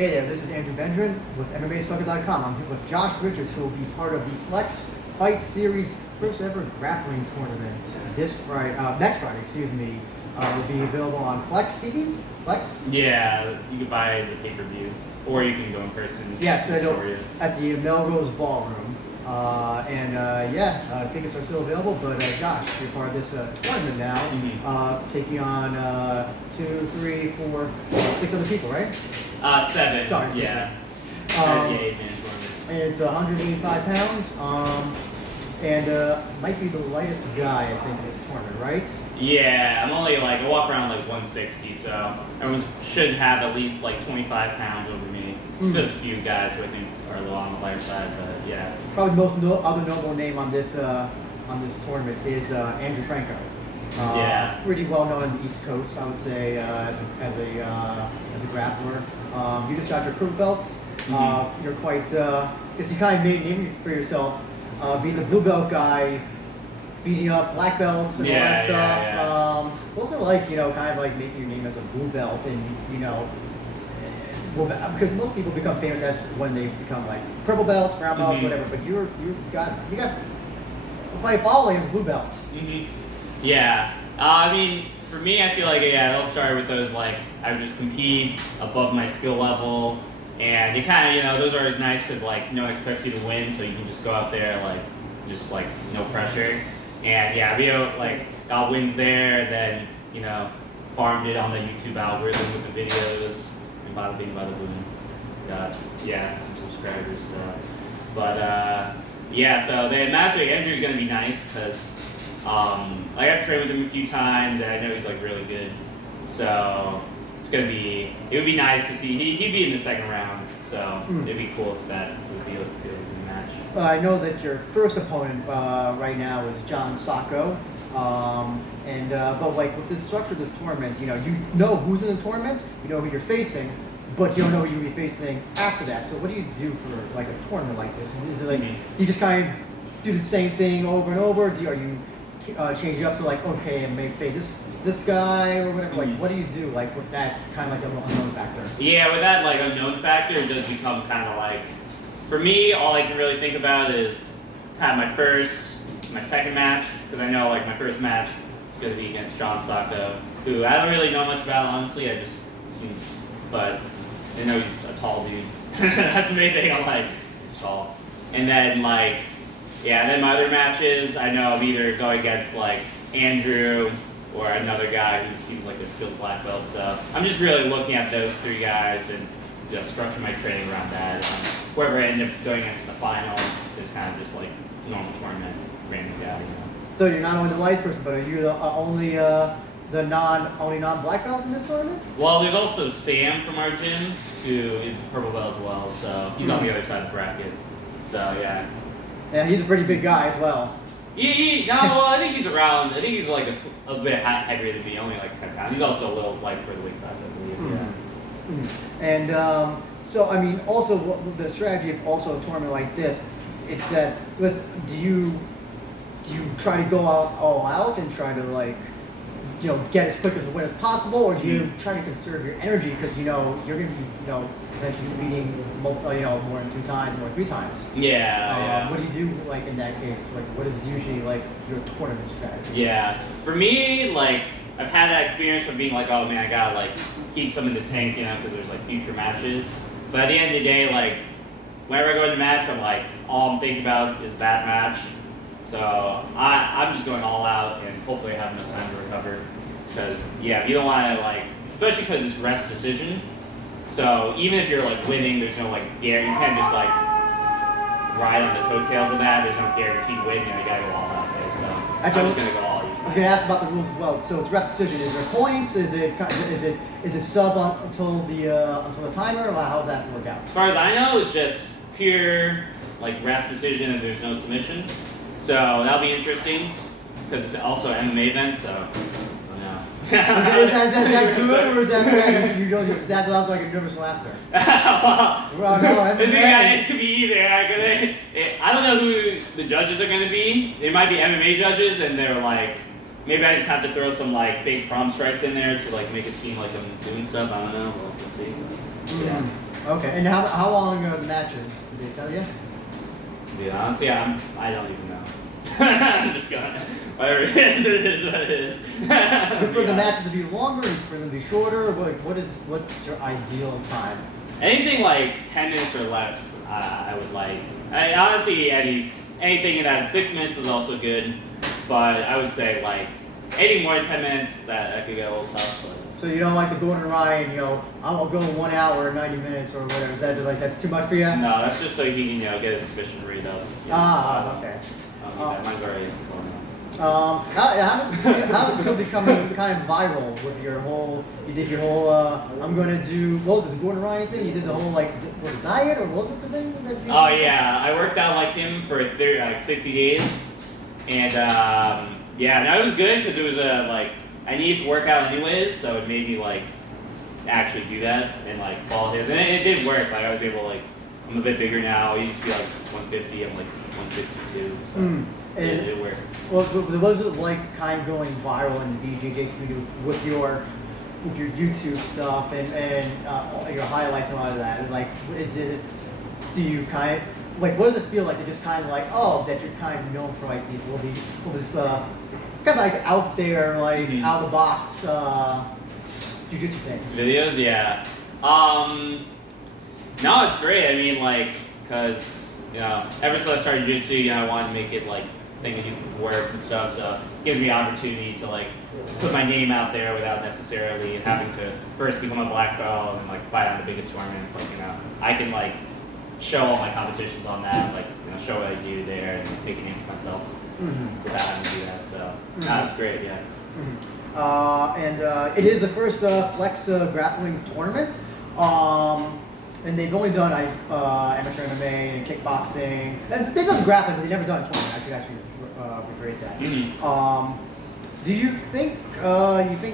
Hey there, this is Andrew Bendrin with MMASucka.com. I'm here with Josh Richards, who will be part of the Flex Fight Series first ever grappling tournament next Friday, will be available on Flex TV. Flex? Yeah, you can buy the pay-per-view, or you can go in person. Yeah, so at the Melrose Ballroom. Tickets are still available, but Josh, you're part of this tournament now, taking on 6 other people, right? 7. Sorry, yeah. And it's 185 pounds, might be the lightest guy, I think, in this tournament, right? Yeah, I walk around 160, so everyone should have at least 25 pounds over me. There's a few guys who I think are a little on the lighter side, but yeah. Probably the most other notable name on this tournament is Andrew Franco. Pretty well known on the East Coast, I would say, as a grappler. You just got your purple belt. You're quite. It's a kind of made name for yourself, being the blue belt guy, beating up black belts and all that stuff. What's it like, kind of making your name as a blue belt, and because most people become famous as when they become purple belts, brown belts, whatever. But you got quite a following as blue belts. Yeah. For me, I feel it all started with those, I would just compete above my skill level. And you kind of, those are always nice because, no one expects you to win, so you can just go out there, no pressure. And, we got wins there, then, farmed it on the YouTube algorithm with the videos, and bada bing, bada boom. Got, some subscribers. So the match with Andrew's going to be nice because, I've trained with him a few times, and I know he's really good. So it would be nice to see. He'd be in the second round, so it'd be cool if that would be a good match. I know that your first opponent right now is John Sacco, but with the structure of this tournament, you know who's in the tournament, you know who you're facing, but you don't know who you'll be facing after that. So what do you do for a tournament like this? Is it do you just kind of do the same thing over and over? Are you change it up so okay, I may face this guy or whatever? What do you do with that kind of unknown factor? Yeah, with that unknown factor, it does become kind of for me, all I can really think about is kind of my second match, because I know my first match is going to be against John Sacco, who I don't really know much about, honestly. But I know he's a tall dude. That's the main thing. He's tall. And then then my other matches, I know I'm either going against Andrew or another guy who seems like a skilled black belt. So I'm just really looking at those 3 guys and structure my training around that. And whoever I end up going against in the final is kind of just normal tournament, random guy. So you're not only the light person, but are you the only non-black belt in this tournament? Well, there's also Sam from our gym who is purple belt as well. So he's on the other side of the bracket. So yeah. Yeah, he's a pretty big guy as well. I think he's around. I think he's a bit heavier than me, only 10 pounds. He's also a little light for the weight class, I believe. And also the strategy of also a tournament like this, it's that do you try to go all out and try to get as quick as a win as possible, or do you try to conserve your energy because you're going to be potentially beating more than 2 times, more than 3 times? What do you do in that case? What is usually your tournament strategy? Yeah, for me, I've had that experience of being oh man, I gotta keep some in the tank, because there's future matches. But at the end of the day, whenever I go into a match, I'm all I'm thinking about is that match. So I'm just going all out, and hopefully I have enough time to recover. Because you don't want to especially because it's ref's decision. So even if you're winning, there's no guarantee. You can't just ride on the coattails of that. There's no guaranteed win. You gotta go all out there. So I'm just gonna go all out. I was gonna ask about the rules as well. So it's ref decision. Is there points? Is it sub until the timer? Or how does that work out? As far as I know, it's just pure ref's decision, and there's no submission. So that'll be interesting because it's also an MMA event. So I don't know. Is that good, or is that bad? You don't just that sounds like a nervous laughter. It could be either. I don't know who the judges are going to be. They might be MMA judges, and they're maybe I just have to throw some fake prom strikes in there to make it seem like I'm doing stuff. I don't know. We'll see. Yeah. Okay, and how long are the matches? Did they tell you? Yeah, honestly, I don't even know. I'm just going, whatever it is what it is. For the matches to be longer, for them to be shorter, what's your ideal time? Anything like 10 minutes or less, I would like. Honestly, anything in that 6 minutes is also good, but I would say like anything more than 10 minutes, that could get a little tough. But. So you don't like the Gordon Ryan, I'll go 1 hour, 90 minutes or whatever. Is that that's too much for you? No, that's just so he can get a sufficient read up. Okay. Mine's already going on. How is it becoming kind of viral with you did your whole, I'm going to do, what was it, the Gordon Ryan thing? You did the whole, was it diet, or what was it the thing? Oh, yeah. I worked out like him for 60 days. And, no, it was good because it was, I needed to work out anyways, so it made me, actually do that and, follow his. And it did work. I was able, I'm a bit bigger now. I used to be, 150. I'm, 162. So it worked. Well, was it kind of going viral in the BJJ community with your YouTube stuff and your highlights and all of that? Do you kind of what does it feel like? It just kind of that you're kind of known for this kind of out there out of the box jiu-jitsu things. Videos, yeah. No, it's great. I mean, because ever since I started jiu-jitsu, I wanted to make it thing to do for work and stuff. So it gives me the opportunity to put my name out there without necessarily having to first become a black belt and fight on the biggest tournaments. I can show all my competitions on that, show what I do there and make a name for myself without having to do that. So that's great, yeah. And it is the first Flex grappling tournament. And they've only done amateur MMA and kickboxing. And they've done grappling, but they've never done a tournament. I should actually rephrase that. Do you think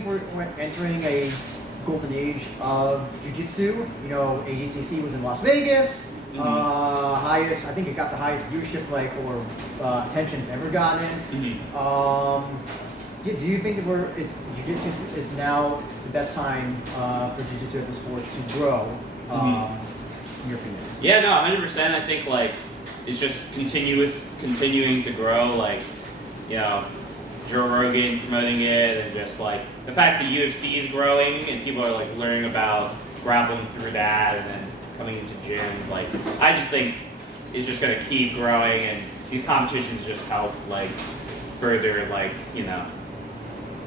we're entering a golden age of jiu-jitsu? ADCC was in Las Vegas. Highest, I think it got the highest viewership or attention it's ever gotten. Do you think that jiu-jitsu is now the best time for jiu-jitsu as a sport to grow? In your opinion? Yeah, no, 100%. I think it's just continuing to grow. Joe Rogan promoting it, and just the fact that UFC is growing and people are learning about grappling through that, and then coming into gyms. I just think it's just gonna keep growing, and these competitions just help further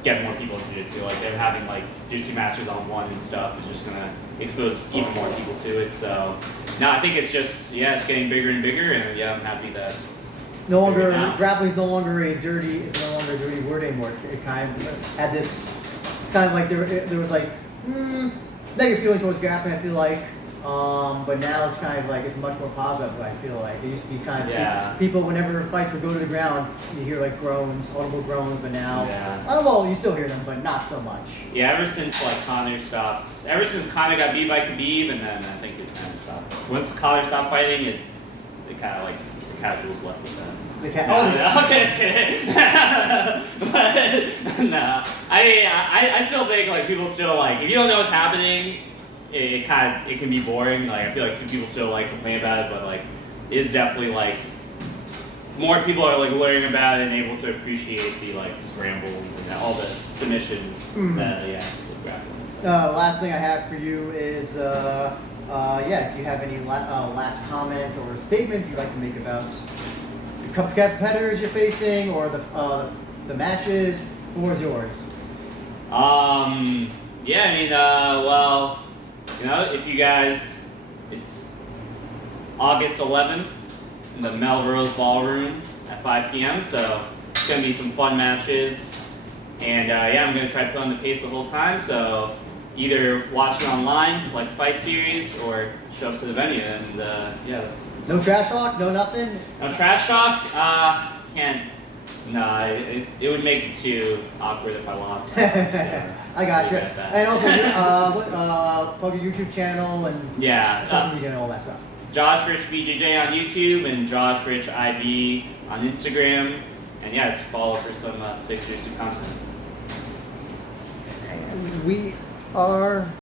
get more people into jiu-jitsu. They're having jiu-jitsu matches on one and stuff is just gonna expose even more people to it. So no, I think it's just it's getting bigger and bigger, and I'm happy that grappling is no longer a dirty word anymore. It kind of had this there was negative feeling towards grappling, I feel but now it's kind of it's much more positive. I feel it used to be kind of people whenever fights would go to the ground, you hear groans, audible groans, but now you still hear them, but not so much. Yeah, ever since Conor got beat by Khabib, and then I think it kind of stopped. Once Conor stopped fighting, it kind of the casuals left with that. Okay. But no, I mean I still think people still if you don't know what's happening, it can be boring. I feel some people still complain about it, but it's definitely more people are learning about it and able to appreciate the scrambles and all the submissions that with grappling. So. Last thing I have for you is if you have any last comment or statement you'd like to make about the competitors you're facing or the matches, the floor is yours. If you guys, it's August 11th in the Melrose Ballroom at 5 p.m. So it's going to be some fun matches. And I'm going to try to put on the pace the whole time. So either watch it online, Flex Fight Series, or show up to the venue. And no trash talk, no nothing? No trash talk? Can't. No, it would make it too awkward if I lost. I got you. And also, plug your YouTube channel and social media and all that stuff. Josh Rich BJJ on YouTube and Josh Rich IB on Instagram. And just follow for some sick jiu-jitsu content. And we are